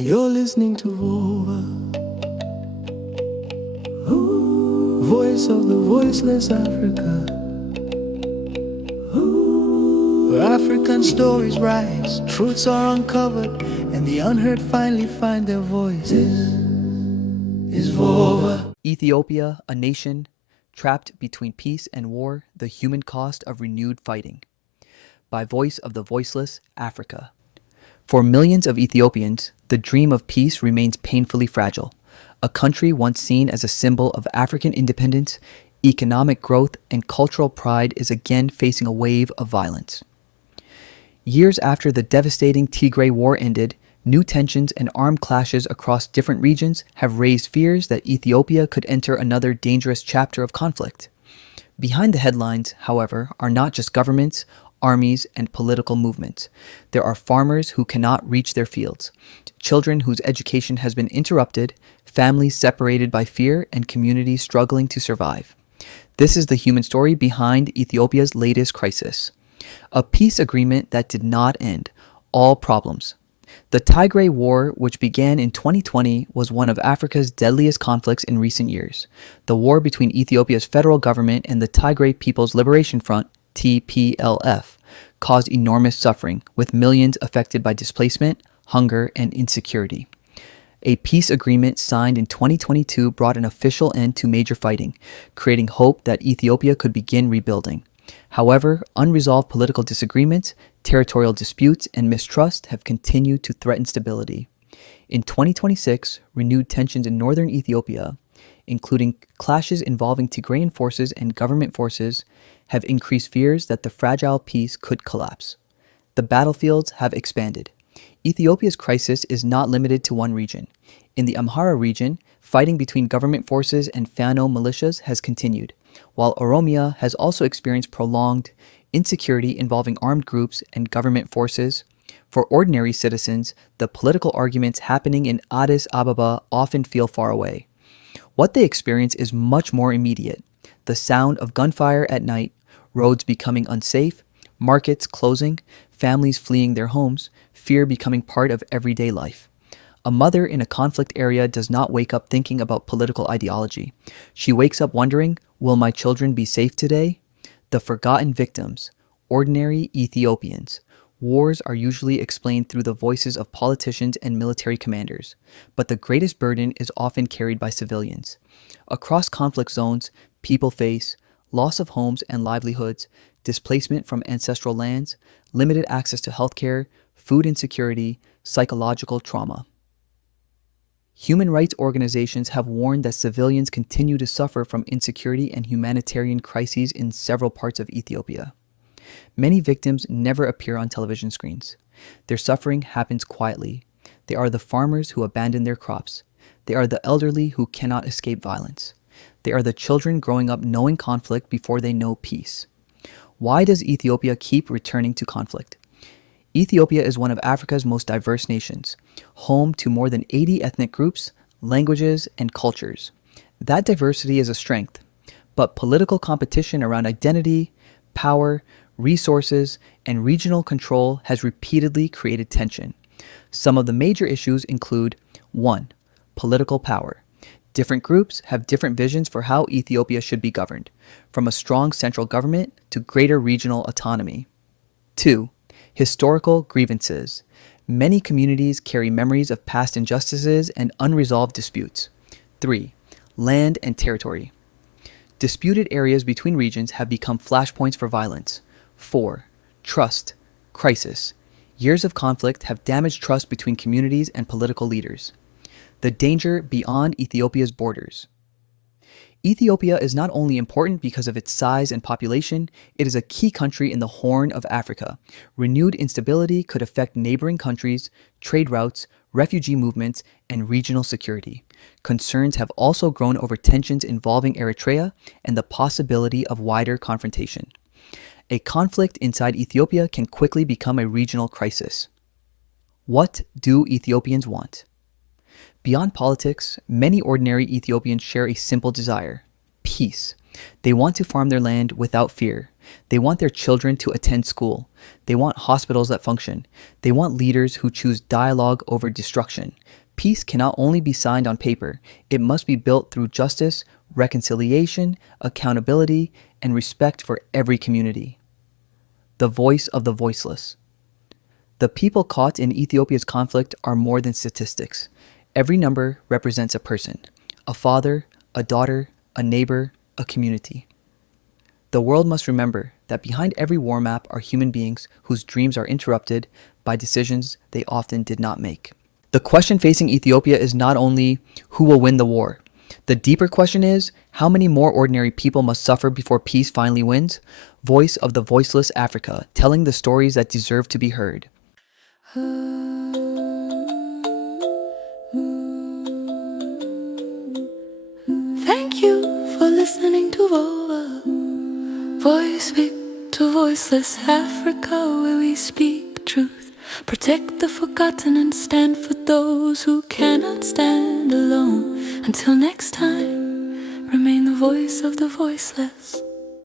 You're listening to Voice of the Voiceless Africa. Where African stories rise, truths are uncovered, and the unheard finally find their voices. Is Vova. Ethiopia, a nation trapped between peace and war, the human cost of renewed fighting. By Voice of the Voiceless Africa. For millions of Ethiopians, the dream of peace remains painfully fragile. A country once seen as a symbol of African independence, economic growth, and cultural pride is again facing a wave of violence. Years after the devastating Tigray War ended, new tensions and armed clashes across different regions have raised fears that Ethiopia could enter another dangerous chapter of conflict. Behind the headlines, however, are not just governments, armies, and political movements. There are farmers who cannot reach their fields, children whose education has been interrupted, families separated by fear, and communities struggling to survive. This is the human story behind Ethiopia's latest crisis. A peace agreement that did not end all problems. The Tigray War, which began in 2020, was one of Africa's deadliest conflicts in recent years. The war between Ethiopia's federal government and the Tigray People's Liberation Front, TPLF, caused enormous suffering, with millions affected by displacement, hunger, and insecurity. A peace agreement signed in 2022 brought an official end to major fighting, creating hope that Ethiopia could begin rebuilding. However, unresolved political disagreements, territorial disputes, and mistrust have continued to threaten stability. In 2026, renewed tensions in northern Ethiopia, including clashes involving Tigrayan forces and government forces, have increased fears that the fragile peace could collapse. The battlefields have expanded. Ethiopia's crisis is not limited to one region. In the Amhara region, fighting between government forces and Fano militias has continued, while Oromia has also experienced prolonged insecurity involving armed groups and government forces. For ordinary citizens, the political arguments happening in Addis Ababa often feel far away. What they experience is much more immediate: the sound of gunfire at night, roads becoming unsafe, markets closing, families fleeing their homes, fear becoming part of everyday life. A mother in a conflict area does not wake up thinking about political ideology. She wakes up wondering, will my children be safe today? The forgotten victims, ordinary Ethiopians. Wars are usually explained through the voices of politicians and military commanders, but the greatest burden is often carried by civilians. Across conflict zones, people face loss of homes and livelihoods, displacement from ancestral lands, limited access to healthcare, food insecurity, psychological trauma. Human rights organizations have warned that civilians continue to suffer from insecurity and humanitarian crises in several parts of Ethiopia. Many victims never appear on television screens. Their suffering happens quietly. They are the farmers who abandon their crops. They are the elderly who cannot escape violence. They are the children growing up knowing conflict before they know peace. Why does Ethiopia keep returning to conflict? Ethiopia is one of Africa's most diverse nations, home to more than 80 ethnic groups, languages, and cultures. That diversity is a strength, but political competition around identity, power, resources, and regional control has repeatedly created tension. Some of the major issues include: 1. Political power. Different groups have different visions for how Ethiopia should be governed, from a strong central government to greater regional autonomy. 2. Historical grievances. Many communities carry memories of past injustices and unresolved disputes. 3. Land and territory. Disputed areas between regions have become flashpoints for violence. 4. Trust. Crisis. Years of conflict have damaged trust between communities and political leaders. The danger beyond Ethiopia's borders. Ethiopia is not only important because of its size and population, it is a key country in the Horn of Africa. Renewed instability could affect neighboring countries, trade routes, refugee movements, and regional security. Concerns have also grown over tensions involving Eritrea and the possibility of wider confrontation. A conflict inside Ethiopia can quickly become a regional crisis. What do Ethiopians want? Beyond politics, many ordinary Ethiopians share a simple desire: peace. They want to farm their land without fear. They want their children to attend school, They want hospitals that function. They want leaders who choose dialogue over destruction. Peace cannot only be signed on paper, it must be built through justice, reconciliation, accountability, and respect for every community. The voice of the voiceless. The people caught in Ethiopia's conflict are more than statistics. Every number represents a person, a father, a daughter, a neighbor, a community. The world must remember that behind every war map are human beings whose dreams are interrupted by decisions they often did not make. The question facing Ethiopia is not only who will win the war. The deeper question is, how many more ordinary people must suffer before peace finally wins? Voice of the Voiceless Africa, telling the stories that deserve to be heard. Thank you for listening to Vova. Voice speak to Voiceless Africa, where we speak truth. Protect the forgotten and stand for those who cannot stand alone. Until next time, remain the voice of the voiceless.